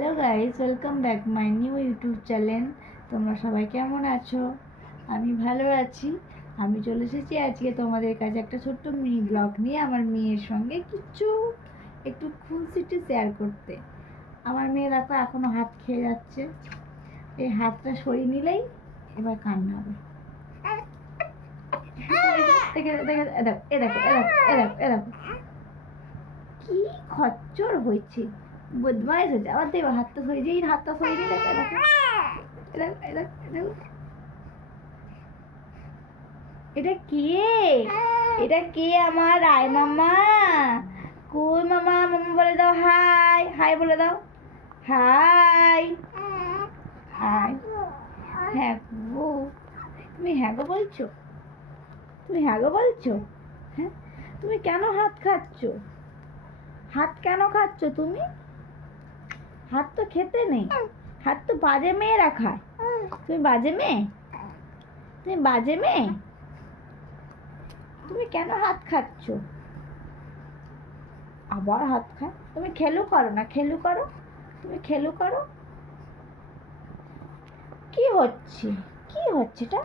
Hello guys welcome back my new YouTube channel তোমরা সবাই কেমন আছো? আমি ভালো আছি। আমি চলে এসেছি আজকে তোমাদের কাছে একটা ছোট্ট মিনি ব্লগ নিয়ে আমার মেয়ের সঙ্গে কিছু, একটু খুনসিটি শেয়ার করতে। আমার মেয়ে দেখো এখনও হাত খেয়ে যাচ্ছে। এই হাতটা সরিয়ে নিলেই এবার কান্না হবে। দেখে দেখে, দেখো, এ দেখো এ দেখো এ দেখো এ দেখো। কি খচ্চর হয়েছে। বদমাইশ হয়েছে। আবার দেবো হাতটা যেই হাতটা দিলে দেখো দেখো। এটা কে? এটা কে আমার? রায় মামা কই মামা মামা বলে দাও, হাই। হাই বলে দাও। হাই। হাই। হ্যাঁ গো। তুমি হ্যাঁ গো বলছো? তুমি হ্যাঁ গো বলছো? হ্যাঁ? তুমি কেন হাত খাচ্ছ? হাত কেন খাচ্ছ তুমি? হাত তো খেতে নেই। হাত তো বাজে মেয়েরা খায় তুমি বাজে মেয়ে? তুমি বাজে মেয়ে? তুমি কেন হাত খাচ্ছ? আবার হাত খায় তুমি খেলু করো না, খেলু করো, তুমি খেলু করো। কি হচ্ছে? কি হচ্ছে এটা?